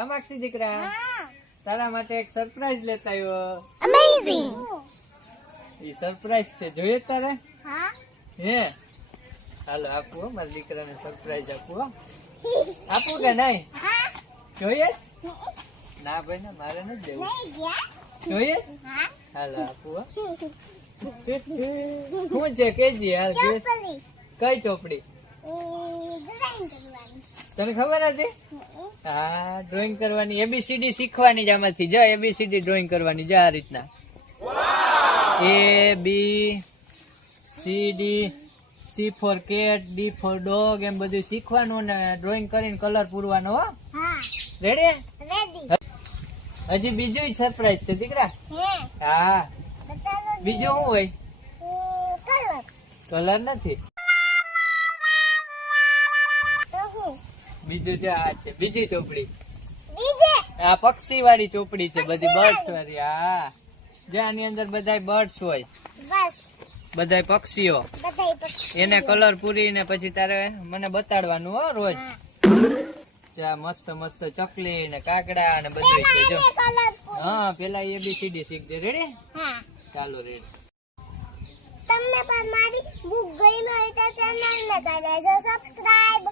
કામાક્ષી દીકરા, તારા માટે એક સરપ્રાઈઝ લેતા આવ્યો. Amazing. ઈ સરપ્રાઈઝ છે, જોઈએ તારે? હા. હે હાલો આપું હો, મારા દીકરાને સરપ્રાઈઝ આપું હો. આપું કે નહીં? હા. જોઈએ? ના ભાઈ ના, મારે નથી દેવું. નહીં ગયા. જોઈએ? હા. હાલો આપું હો. શું છે કેજી? હાલ કેસ. ચોપડી. કઈ ચોપડી? ડ્રોઈંગ કરવાની. તને ખબર હતી? હા, ડ્રોઈંગ કરવાની, એબીસીડી શીખવાની જ આમાંથી. જો એબીસીડી ડ્રોઈંગ કરવાની, જો આ રીતના A B C D C for cat, D for dog, એમ બધું શીખવાનું ને ડ્રોઈંગ કરીને કલર પૂરવાનો. હો, હા. રેડી? રેડી. હજી બીજું સરપ્રાઈઝ છે દીકરા. હે. હા, બતાવો. બીજું શું હોય? કલર. કલર નથી, તો હું. બીજું છે આ છે બીજી ચોપડી. બીજે. આ પક્ષી વાળી ચોપડી છે, બધી બર્ડ્સ વાળી. હા, જે આની અંદર બધાય બર્ડ્સ હોય, બસ. બધાય પક્ષીઓ. બધાય પક્ષી. એને કલર પૂરીને પછી તારે મને બતાડવાનું હો રોજ. હા. જા મસ્ત મસ્ત ચકલી ને કાકડા ને બધું છે જો. કલર. હા, પેલા એબીસીડી શીખજે. રેડી? હા. ચાલો રેડી. તમને પણ મારી બુક ગઈ હોય તો ચેનલને કરી દેજો સબસ્ક્રાઇબ.